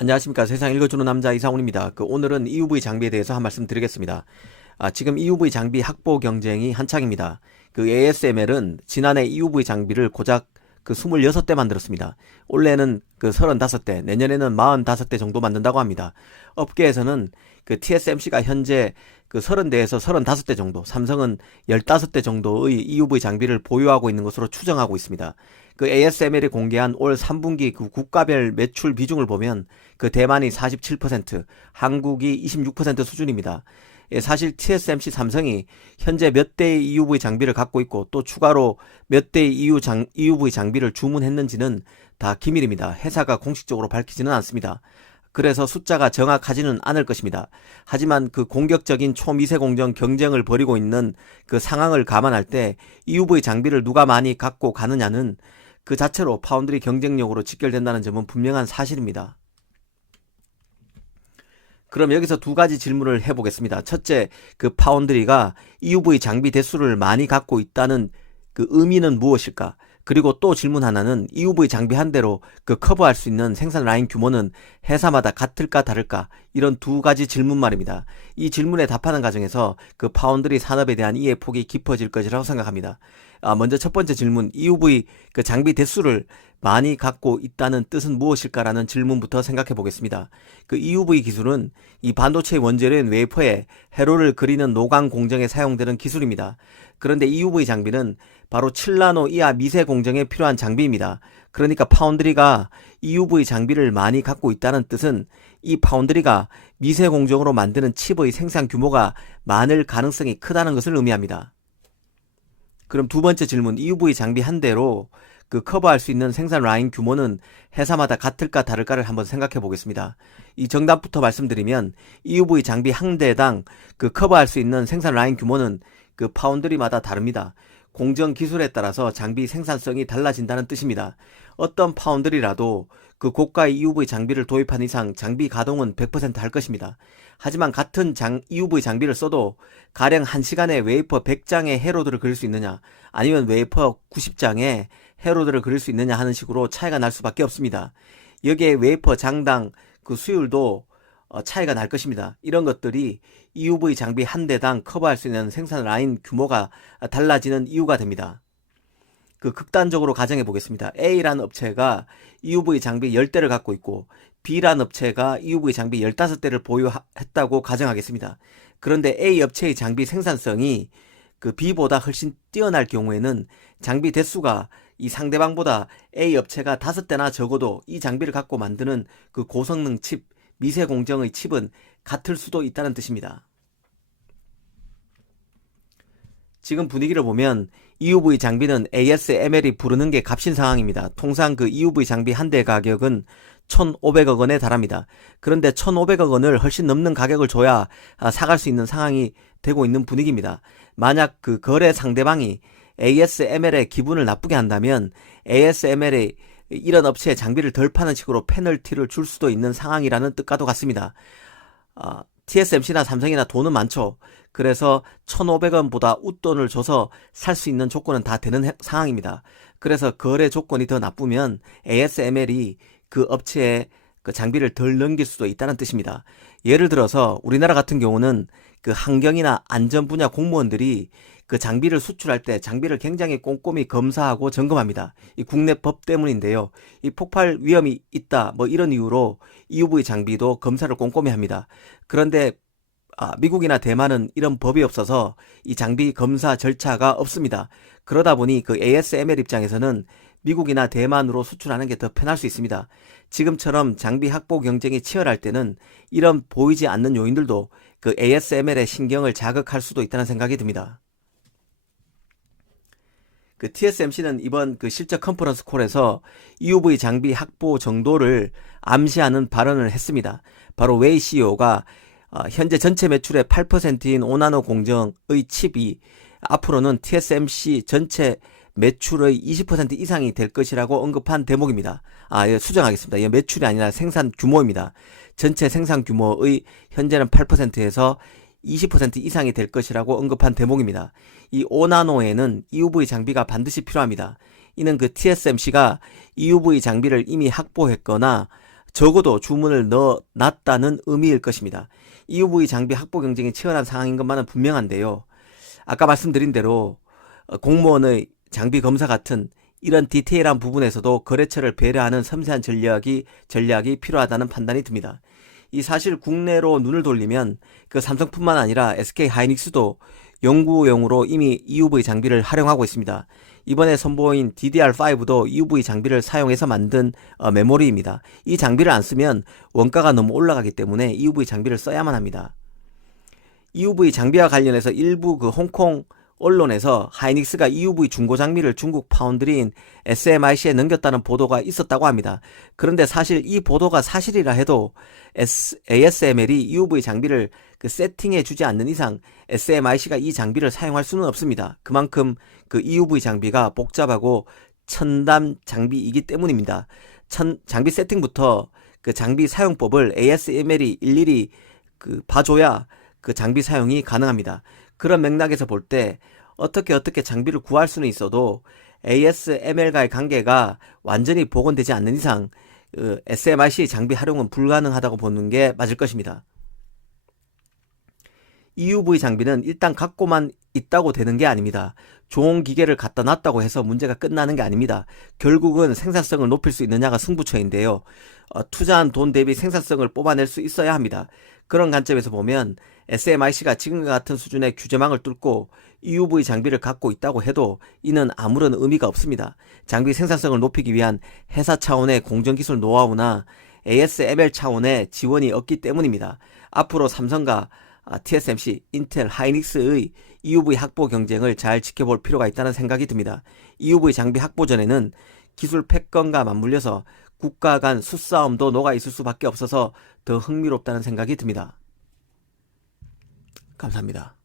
안녕하십니까. 세상 읽어주는 남자 이상훈입니다. 오늘은 EUV 장비에 대해서 한 말씀 드리겠습니다. 지금 EUV 장비 확보 경쟁이 한창입니다. ASML은 지난해 EUV 장비를 고작 26대 만들었습니다. 올해는 35대, 내년에는 45대 정도 만든다고 합니다. 업계에서는 TSMC가 현재 30대에서 35대 정도, 삼성은 15대 정도의 EUV 장비를 보유하고 있는 것으로 추정하고 있습니다. ASML이 공개한 올 3분기 국가별 매출 비중을 보면 대만이 47%, 한국이 26% 수준입니다. 사실 TSMC 삼성이 현재 몇 대의 EUV 장비를 갖고 있고 또 추가로 몇 대의 EUV 장비를 주문했는지는 다 기밀입니다. 회사가 공식적으로 밝히지는 않습니다. 그래서 숫자가 정확하지는 않을 것입니다. 하지만 공격적인 초미세공정 경쟁을 벌이고 있는 상황을 감안할 때 EUV 장비를 누가 많이 갖고 가느냐는 그 자체로 파운드리 경쟁력으로 직결된다는 점은 분명한 사실입니다. 그럼 여기서 두 가지 질문을 해보겠습니다. 첫째, 파운드리가 EUV 장비 대수를 많이 갖고 있다는 의미는 무엇일까? 그리고 또 질문 하나는 EUV 장비 한 대로 커버할 수 있는 생산 라인 규모는 회사마다 같을까 다를까? 이런 두 가지 질문 말입니다. 이 질문에 답하는 과정에서 파운드리 산업에 대한 이해 폭이 깊어질 것이라고 생각합니다. 먼저 첫 번째 질문, EUV 장비 대수를 많이 갖고 있다는 뜻은 무엇일까라는 질문부터 생각해 보겠습니다. EUV 기술은 이 반도체의 원재료인 웨이퍼에 회로를 그리는 노광 공정에 사용되는 기술입니다. 그런데 EUV 장비는 바로 7나노 이하 미세 공정에 필요한 장비입니다. 그러니까 파운드리가 EUV 장비를 많이 갖고 있다는 뜻은 이 파운드리가 미세 공정으로 만드는 칩의 생산 규모가 많을 가능성이 크다는 것을 의미합니다. 그럼 두 번째 질문, EUV 장비 한 대로 커버할 수 있는 생산 라인 규모는 회사마다 같을까 다를까를 한번 생각해 보겠습니다. 이 정답부터 말씀드리면 EUV 장비 한 대당 커버할 수 있는 생산 라인 규모는 파운드리마다 다릅니다. 공정 기술에 따라서 장비 생산성이 달라진다는 뜻입니다. 어떤 파운드리라도 고가의 EUV 장비를 도입한 이상 장비 가동은 100% 할 것입니다. 하지만 같은 EUV 장비를 써도 가령 1시간에 웨이퍼 100장의 회로들을 그릴 수 있느냐, 아니면 웨이퍼 90장의 회로들을 그릴 수 있느냐 하는 식으로 차이가 날 수밖에 없습니다. 여기에 웨이퍼 장당 수율도 차이가 날 것입니다. 이런 것들이 EUV 장비 한 대당 커버할 수 있는 생산 라인 규모가 달라지는 이유가 됩니다. 극단적으로 가정해 보겠습니다. A라는 업체가 EUV 장비 10대를 갖고 있고 B라는 업체가 EUV 장비 15대를 보유했다고 가정하겠습니다. 그런데 A 업체의 장비 생산성이 B보다 훨씬 뛰어날 경우에는 장비 대수가 이 상대방보다 A 업체가 5대나 적어도 이 장비를 갖고 만드는 고성능 칩, 미세 공정의 칩은 같을 수도 있다는 뜻입니다. 지금 분위기를 보면 EUV 장비는 ASML이 부르는 게 값인 상황입니다. 통상 EUV 장비 한 대 가격은 1,500억 원에 달합니다. 그런데 1,500억 원을 훨씬 넘는 가격을 줘야 사갈 수 있는 상황이 되고 있는 분위기입니다. 만약 거래 상대방이 ASML의 기분을 나쁘게 한다면 ASML이 이런 업체에 장비를 덜 파는 식으로 페널티를 줄 수도 있는 상황이라는 뜻과도 같습니다. TSMC나 삼성이나 돈은 많죠. 그래서 1,500원보다 웃돈을 줘서 살 수 있는 조건은 다 되는 상황입니다. 그래서 거래 조건이 더 나쁘면 ASML이 업체에 장비를 덜 넘길 수도 있다는 뜻입니다. 예를 들어서 우리나라 같은 경우는 환경이나 안전 분야 공무원들이 장비를 수출할 때 장비를 굉장히 꼼꼼히 검사하고 점검합니다. 이 국내 법 때문인데요. 이 폭발 위험이 있다 이런 이유로 EUV 장비도 검사를 꼼꼼히 합니다. 그런데 미국이나 대만은 이런 법이 없어서 이 장비 검사 절차가 없습니다. 그러다 보니 ASML 입장에서는 미국이나 대만으로 수출하는 게 더 편할 수 있습니다. 지금처럼 장비 확보 경쟁이 치열할 때는 이런 보이지 않는 요인들도 ASML의 신경을 자극할 수도 있다는 생각이 듭니다. TSMC는 이번 실적 컨퍼런스 콜에서 EUV 장비 확보 정도를 암시하는 발언을 했습니다. 바로 웨이 CEO가 현재 전체 매출의 8%인 5나노 공정의 칩이 앞으로는 TSMC 전체 매출의 20% 이상이 될 것이라고 언급한 대목입니다. 수정하겠습니다. 이게 매출이 아니라 생산 규모입니다. 전체 생산 규모의 현재는 8%에서 20% 이상이 될 것이라고 언급한 대목입니다. 이 5나노에는 EUV 장비가 반드시 필요합니다. 이는 TSMC가 EUV 장비를 이미 확보했거나 적어도 주문을 넣어놨다는 의미일 것입니다. EUV 장비 확보 경쟁이 치열한 상황인 것만은 분명한데요. 아까 말씀드린 대로 공무원의 장비 검사 같은 이런 디테일한 부분에서도 거래처를 배려하는 섬세한 전략이 필요하다는 판단이 듭니다. 이 사실 국내로 눈을 돌리면 그 삼성뿐만 아니라 SK 하이닉스도 연구용으로 이미 EUV 장비를 활용하고 있습니다. 이번에 선보인 DDR5도 EUV 장비를 사용해서 만든 메모리입니다. 이 장비를 안 쓰면 원가가 너무 올라가기 때문에 EUV 장비를 써야만 합니다. EUV 장비와 관련해서 일부 그 홍콩 언론에서 하이닉스가 EUV 중고 장비를 중국 파운드리인 SMIC에 넘겼다는 보도가 있었다고 합니다. 그런데 사실 이 보도가 사실이라 해도 ASML이 EUV 장비를 그 세팅해 주지 않는 이상 SMIC가 이 장비를 사용할 수는 없습니다. 그만큼 그 EUV 장비가 복잡하고 첨단 장비이기 때문입니다. 장비 세팅부터 그 장비 사용법을 ASML이 일일이 그 봐줘야 그 장비 사용이 가능합니다. 그런 맥락에서 볼 때 어떻게 장비를 구할 수는 있어도 ASML과의 관계가 완전히 복원되지 않는 이상 SMIC 장비 활용은 불가능하다고 보는 게 맞을 것입니다. EUV 장비는 일단 갖고만 있다고 되는 게 아닙니다. 좋은 기계를 갖다 놨다고 해서 문제가 끝나는 게 아닙니다. 결국은 생산성을 높일 수 있느냐가 승부처인데요. 투자한 돈 대비 생산성을 뽑아낼 수 있어야 합니다. 그런 관점에서 보면 SMIC가 지금과 같은 수준의 규제망을 뚫고 EUV 장비를 갖고 있다고 해도 이는 아무런 의미가 없습니다. 장비 생산성을 높이기 위한 회사 차원의 공정기술 노하우나 ASML 차원의 지원이 없기 때문입니다. 앞으로 삼성과 TSMC, 인텔, 하이닉스의 EUV 확보 경쟁을 잘 지켜볼 필요가 있다는 생각이 듭니다. EUV 장비 확보 전에는 기술 패권과 맞물려서 국가 간 수싸움도 녹아 있을 수밖에 없어서 더 흥미롭다는 생각이 듭니다. 감사합니다.